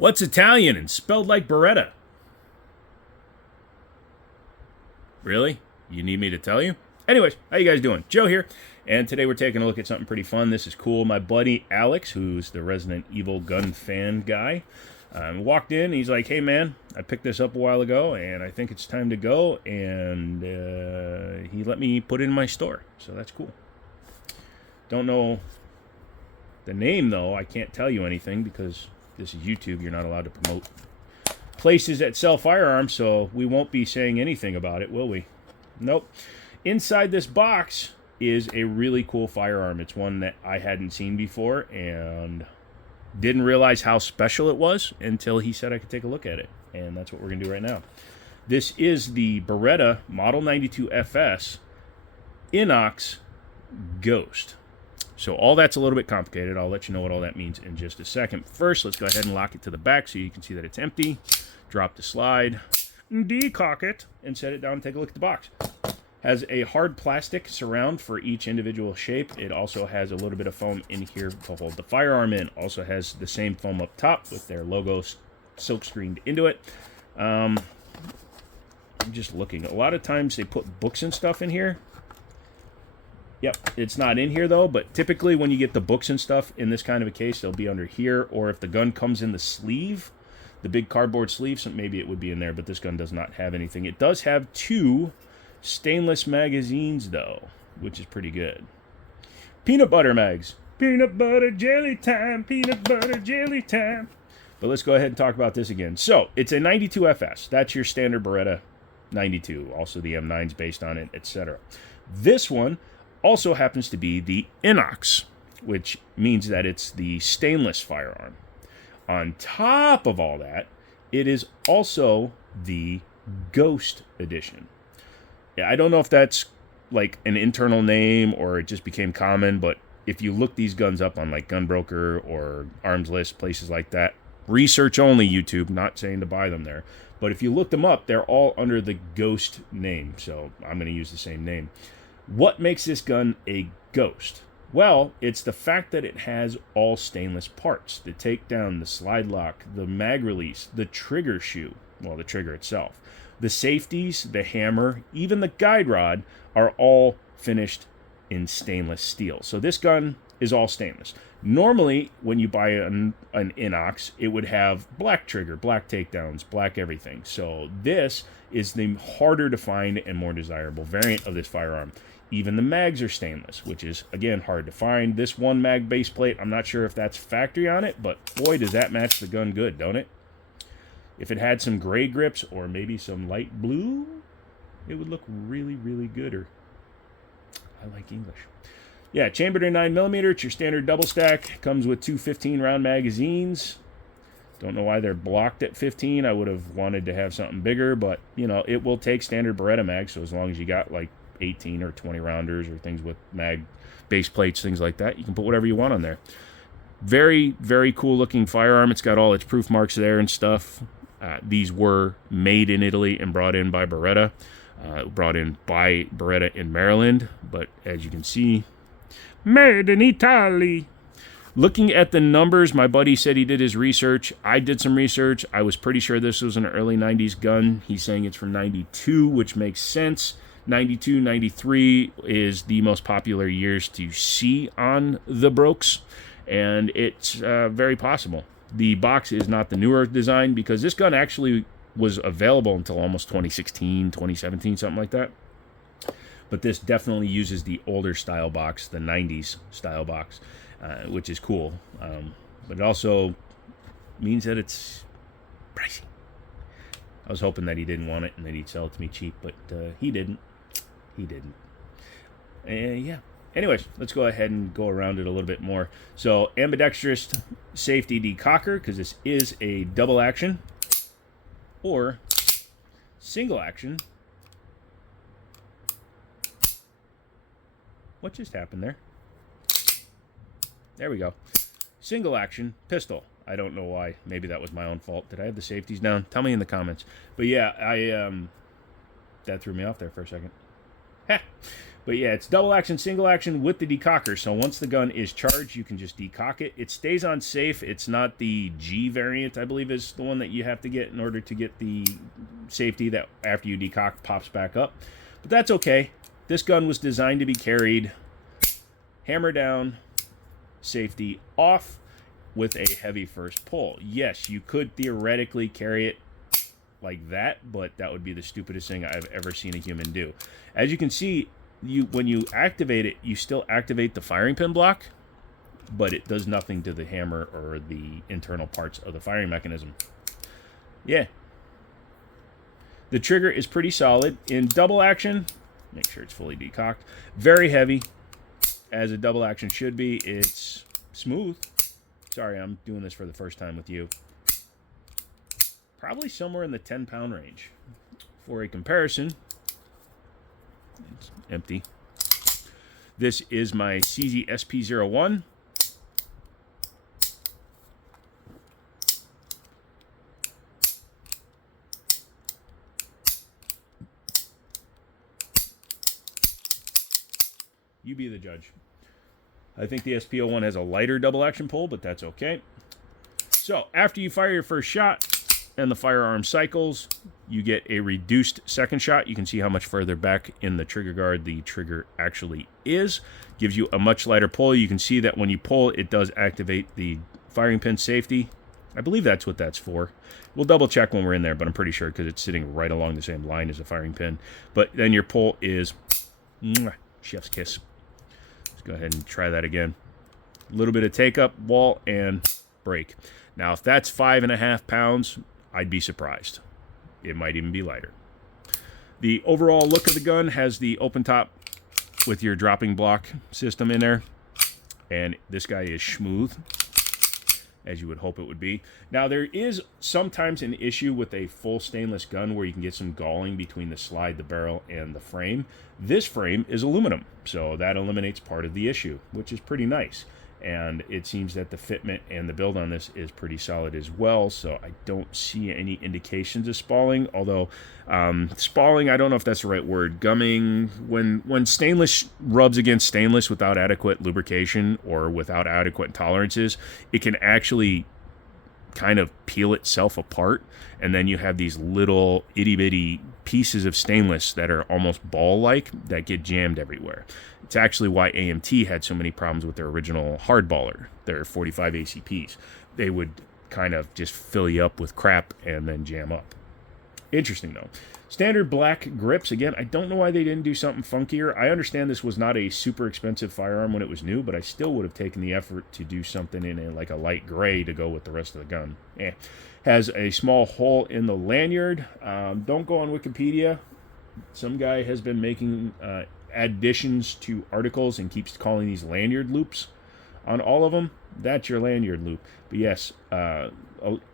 What's Italian and spelled like Beretta? Really? You need me to tell you? Anyways, how you guys doing? Joe here, and today we're taking a look at something pretty fun. This is cool. My buddy Alex, who's the Resident Evil gun fan guy, walked in. He's like, hey man, I picked this up a while ago, and I think it's time to go, and he let me put it in my store, so that's cool. Don't know the name, though. I can't tell you anything because this is YouTube. You're not allowed to promote places that sell firearms, so we won't be saying anything about it, will we? Nope. Inside this box is a really cool firearm. It's one that I hadn't seen before and didn't realize how special it was until he said I could take a look at it, and that's what we're going to do right now. This is the Beretta Model 92 FS Inox Ghost. So all that's a little bit complicated. I'll let you know what all that means in just a second. First, let's go ahead and lock it to the back so you can see that it's empty. Drop the slide, decock it, and set it down and take a look at the box. Has a hard plastic surround for each individual shape. It also has a little bit of foam in here to hold the firearm in. Also has the same foam up top with their logo silk screened into it. I'm just looking. A lot of times they put books and stuff in here. Yep, it's not in here though, but typically when you get the books and stuff in this kind of a case, they'll be under here, or if the gun comes in the sleeve, the big cardboard sleeve, so maybe it would be in there, but this gun does not have anything. It does have two stainless magazines though, which is pretty good. Peanut butter mags. Peanut butter jelly time, peanut butter jelly time. But let's go ahead and talk about this again. So, it's a 92 FS. That's your standard Beretta 92. Also the M9's based on it, etc. This one also happens to be the Inox, which means that it's the stainless firearm. On top of all that, it is also the Ghost edition. Yeah, I don't know if that's like an internal name or it just became common, but if you look these guns up on like Gunbroker or Arms List, places like that, research only YouTube, not saying to buy them there, but if you look them up, they're all under the Ghost name, so I'm going to use the same name. What makes this gun a Ghost? Well, it's the fact that it has all stainless parts. The takedown, the slide lock, the mag release, the trigger shoe, well, the trigger itself, the safeties, the hammer, even the guide rod are all finished in stainless steel. So this gun is all stainless. Normally, when you buy an Inox, it would have black trigger, black takedowns, black everything. So this is the harder to find and more desirable variant of this firearm. Even the mags are stainless, which is, again, hard to find. This one mag base plate, I'm not sure if that's factory on it, but boy, does that match the gun good, don't it? If it had some gray grips or maybe some light blue, it would look really, really good. Or I like English. Yeah, chambered in 9mm. It's your standard double stack. Comes with two 15-round magazines. Don't know why they're blocked at 15. I would have wanted to have something bigger, but, you know, it will take standard Beretta mags, so as long as you got, like, 18 or 20 rounders or things with mag base plates, things like that, you can put whatever you want on there. Very, very cool looking firearm. It's got all its proof marks there and stuff. These were made in Italy and brought in by Beretta. Brought in by Beretta in Maryland, but as you can see, made in Italy. Looking at the numbers, my buddy said he did his research. I did some research. I was pretty sure this was an early 90s gun. He's saying it's from 92, which makes sense. 92, 93 is the most popular years to see on the Brokes, and it's very possible. The box is not the newer design because this gun actually was available until almost 2016, 2017, something like that. But this definitely uses the older style box, the 90s style box, which is cool. But it also means that it's pricey. I was hoping that he didn't want it and that he'd sell it to me cheap, but he didn't. He didn't. Yeah. Anyways, let's go ahead and go around it a little bit more. So, ambidextrous safety decocker, because this is a double action, or single action. What just happened there? There we go. Single action pistol. I don't know why. Maybe that was my own fault. Did I have the safeties down? Tell me in the comments. But yeah, that threw me off there for a second. But yeah, it's double action, single action with the decocker. So once the gun is charged, you can just decock it. It stays on safe. It's not the G variant, I believe, is the one that you have to get in order to get the safety that after you decock pops back up. But that's okay. This gun was designed to be carried hammer down, safety off, with a heavy first pull. Yes, you could theoretically carry it like that, but that would be the stupidest thing I've ever seen a human do. As you can see, when you activate it, you still activate the firing pin block, but it does nothing to the hammer or the internal parts of the firing mechanism. Yeah. The trigger is pretty solid. In double action, make sure it's fully decocked. Very heavy, as a double action should be. It's smooth. Sorry, I'm doing this for the first time with you. Probably somewhere in the 10-pound range. For a comparison, it's empty. This is my CZ SP01. You be the judge. I think the SP01 has a lighter double action pull, but that's okay. So after you fire your first shot and the firearm cycles, you get a reduced second shot. You can see how much further back in the trigger guard the trigger actually is. Gives you a much lighter pull. You can see that when you pull, it does activate the firing pin safety. I believe that's what that's for. We'll double check when we're in there, but I'm pretty sure because it's sitting right along the same line as the firing pin. But then your pull is chef's kiss. Let's go ahead and try that again. A little bit of take up, wall, and break. Now, if that's 5.5 pounds, I'd be surprised. It might even be lighter. The overall look of the gun has the open top with your dropping block system in there. And this guy is smooth, as you would hope it would be. Now, there is sometimes an issue with a full stainless gun where you can get some galling between the slide, the barrel, and the frame. This frame is aluminum, so that eliminates part of the issue, which is pretty nice. And it seems that the fitment and the build on this is pretty solid as well, so I don't see any indications of spalling, although spalling, I don't know if that's the right word. Gumming, when stainless rubs against stainless without adequate lubrication or without adequate tolerances, it can actually kind of peel itself apart, and then you have these little itty-bitty pieces of stainless that are almost ball-like that get jammed everywhere. It's actually why AMT had so many problems with their original hardballer, their 45 ACPs. They would kind of just fill you up with crap and then jam up. Interesting, though. Standard black grips. Again, I don't know why they didn't do something funkier. I understand this was not a super expensive firearm when it was new, but I still would have taken the effort to do something in like a light gray to go with the rest of the gun. Has a small hole in the lanyard. Don't go on Wikipedia. Some guy has been making additions to articles and keeps calling these lanyard loops on all of them. That's your lanyard loop. But yes,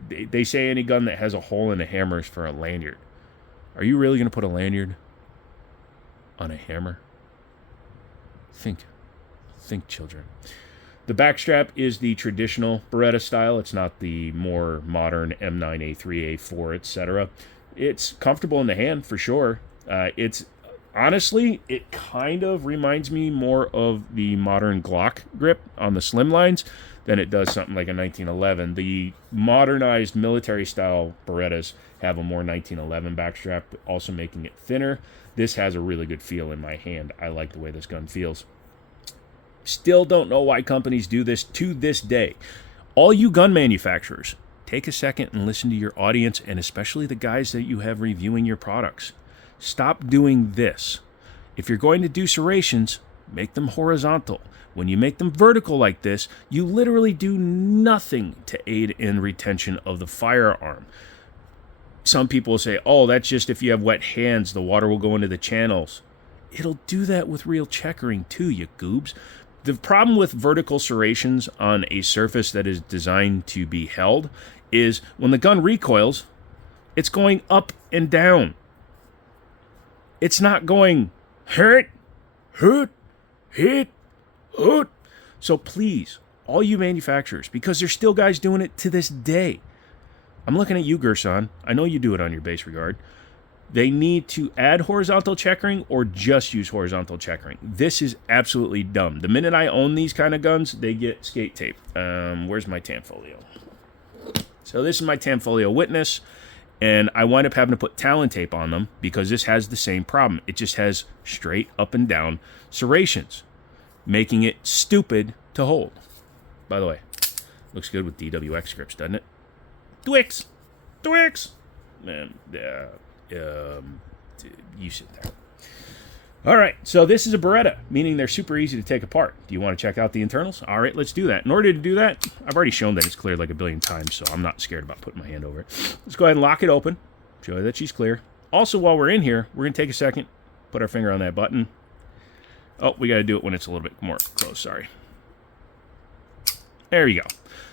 they say any gun that has a hole in the hammer is for a lanyard. Are you really going to put a lanyard on a hammer? Think, children. The backstrap is the traditional Beretta style. It's not the more modern M9, A3, A4, etc. It's comfortable in the hand for sure. Honestly, it kind of reminds me more of the modern Glock grip on the slimlines than it does something like a 1911. The modernized military-style Berettas have a more 1911 backstrap, also making it thinner. This has a really good feel in my hand. I like the way this gun feels. Still don't know why companies do this to this day. All you gun manufacturers, take a second and listen to your audience, and especially the guys that you have reviewing your products. Stop doing this. If you're going to do serrations, make them horizontal. When you make them vertical like this, you literally do nothing to aid in retention of the firearm. Some people will say, oh, that's just if you have wet hands, the water will go into the channels. It'll do that with real checkering too, you goobs. The problem with vertical serrations on a surface that is designed to be held is when the gun recoils, it's going up and down. It's not going hurt, hurt, hit, hurt. So please, all you manufacturers, because there's still guys doing it to this day. I'm looking at you, Gerson. I know you do it on your base regard. they need to add horizontal checkering or just use horizontal checkering. This is absolutely dumb. The minute I own these kind of guns, they get skate tape. Where's my Tanfolio? So this is my Tanfolio Witness, and I wind up having to put Talon tape on them because this has the same problem. It just has straight up and down serrations, making it stupid to hold. By the way, looks good with DWX grips, doesn't it? Twix! Man, you sit there. All right, so this is a Beretta, meaning they're super easy to take apart. Do you want to check out the internals? All right, let's do that. In order to do that, I've already shown that it's cleared like a billion times, so I'm not scared about putting my hand over it. Let's go ahead and lock it open, show you that she's clear. Also, while we're in here, we're going to take a second, put our finger on that button. Oh, we got to do it when it's a little bit more close, sorry. There you go.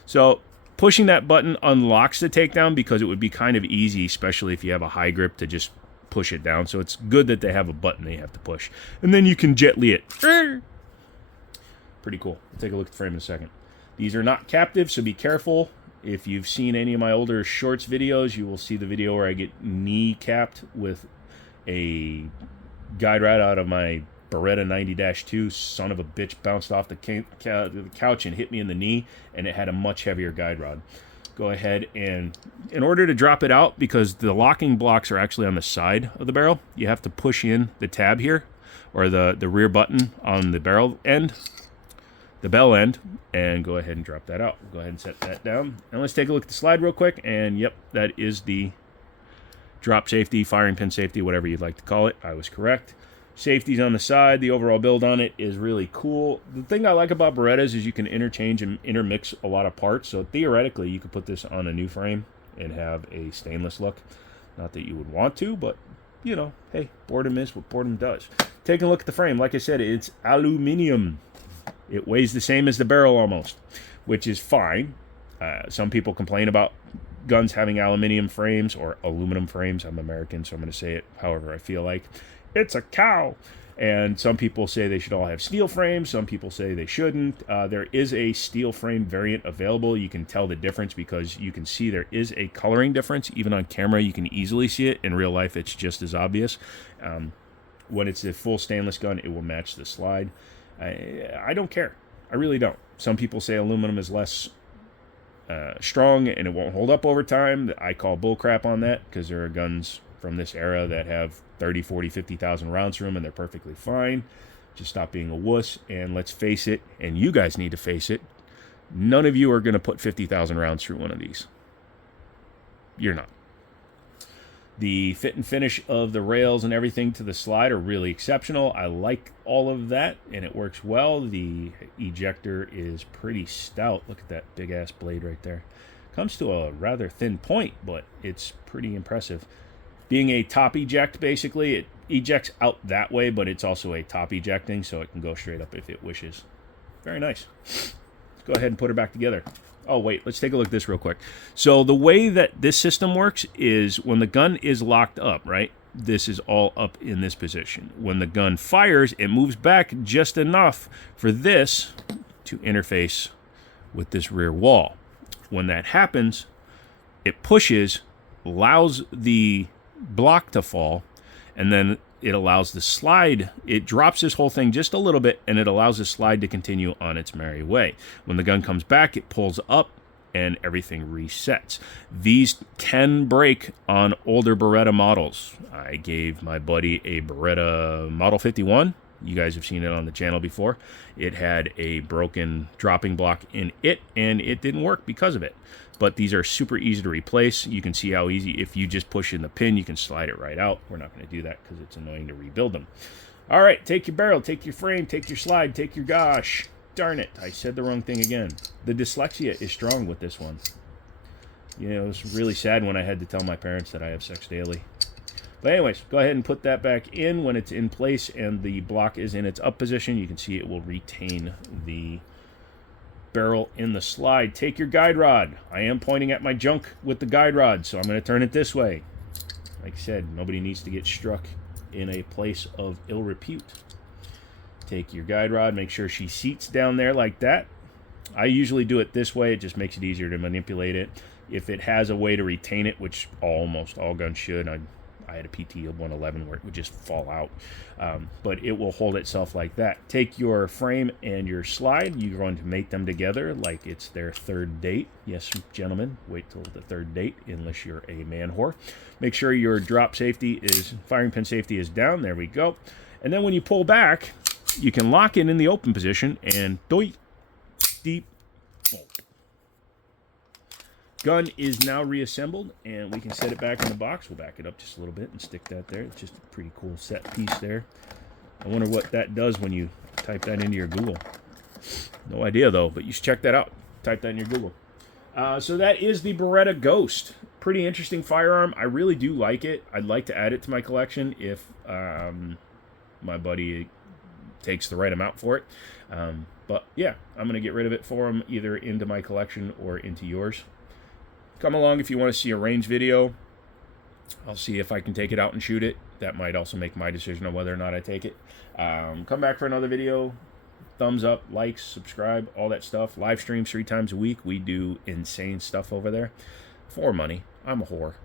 So pushing that button unlocks the takedown because it would be kind of easy, especially if you have a high grip, to just push it down. So it's good that they have a button they have to push. And then you can gently it. Pretty cool. We'll take a look at the frame in a second. These are not captive, so be careful. If you've seen any of my older shorts videos, you will see the video where I get knee capped with a guide rod out of my Beretta 90-2. Son of a bitch bounced off the couch and hit me in the knee, and it had a much heavier guide rod. Go ahead and, in order to drop it out, because the locking blocks are actually on the side of the barrel, you have to push in the tab here, or the rear button on the barrel end, the bell end, and go ahead and drop that out. Go ahead and set that down. And let's take a look at the slide real quick, and yep, that is the drop safety, firing pin safety, whatever you'd like to call it. I was correct. Safety's on the side. The overall build on it is really cool. The thing I like about Berettas is you can interchange and intermix a lot of parts. So theoretically, you could put this on a new frame and have a stainless look. Not that you would want to, but, you know, hey, boredom is what boredom does. Taking a look at the frame. Like I said, it's aluminum. It weighs the same as the barrel almost, which is fine. Some people complain about guns having aluminum frames or aluminum frames. I'm American, so I'm going to say it however I feel like. It's a cow. And some people say they should all have steel frames. Some people say they shouldn't. There is a steel frame variant available. You can tell the difference because you can see there is a coloring difference. Even on camera, you can easily see it. In real life, it's just as obvious. When it's a full stainless gun, it will match the slide. I don't care. I really don't. Some people say aluminum is less strong and it won't hold up over time. I call bullcrap on that because there are guns from this era that have 30, 40, 50,000 rounds through them, and they're perfectly fine. Just stop being a wuss, and let's face it, and you guys need to face it, none of you are going to put 50,000 rounds through one of these. You're not. The fit and finish of the rails and everything to the slide are really exceptional. I like all of that, and it works well. The ejector is pretty stout. Look at that big-ass blade right there. Comes to a rather thin point, but it's pretty impressive. Being a top eject, basically, it ejects out that way, but it's also a top ejecting, so it can go straight up if it wishes. Very nice. Let's go ahead and put her back together. Oh, wait, let's take a look at this real quick. So the way that this system works is when the gun is locked up, right? This is all up in this position. When the gun fires, it moves back just enough for this to interface with this rear wall. When that happens, it pushes, allows the block to fall, and then it allows the slide, it drops this whole thing just a little bit, and it allows the slide to continue on its merry way. When the gun comes back, it pulls up and everything resets. These can break on older Beretta models. I gave my buddy a Beretta Model 51. You guys have seen it on the channel before. It had a broken dropping block in it, and it didn't work because of it. But these are super easy to replace. You can see how easy, if you just push in the pin, you can slide it right out. We're not going to do that because it's annoying to rebuild them. All right, take your barrel, take your frame, take your slide, take your gosh. Darn it, I said the wrong thing again. The dyslexia is strong with this one. You know, it was really sad when I had to tell my parents that I have sex daily. But anyways, go ahead and put that back in when it's in place and the block is in its up position. You can see it will retain the barrel in the slide. Take your guide rod. I am pointing at my junk with the guide rod, so I'm going to turn it this way. Like I said, nobody needs to get struck in a place of ill repute. Take your guide rod. Make sure she seats down there like that. I usually do it this way. It just makes it easier to manipulate it. If it has a way to retain it, which almost all guns should, I I had a PT of 111 where it would just fall out. But it will hold itself like that. Take your frame and your slide. You're going to mate them together like it's their third date. Yes, gentlemen, wait till the third date unless you're a man whore. Make sure your drop safety is, firing pin safety is down. There we go. And then when you pull back, you can lock it in the open position and doink, deep bolt. Gun is now reassembled, and we can set it back in the box. We'll back it up just a little bit and stick that there. It's just a pretty cool set piece there. I wonder what that does when you type that into your Google. No idea, though, but you should check that out. Type that in your Google. So that is the Beretta Ghost. Pretty interesting firearm. I really do like it. I'd like to add it to my collection if my buddy takes the right amount for it. But yeah, I'm going to get rid of it for him, either into my collection or into yours. Come along if you want to see a range video. I'll see if I can take it out and shoot it. That might also make my decision on whether or not I take it. Come back for another video. Thumbs up, likes, subscribe, all that stuff. Live streams 3 times a week. We do insane stuff over there. For money. I'm a whore.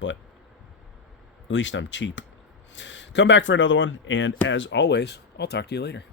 But at least I'm cheap. Come back for another one. And as always, I'll talk to you later.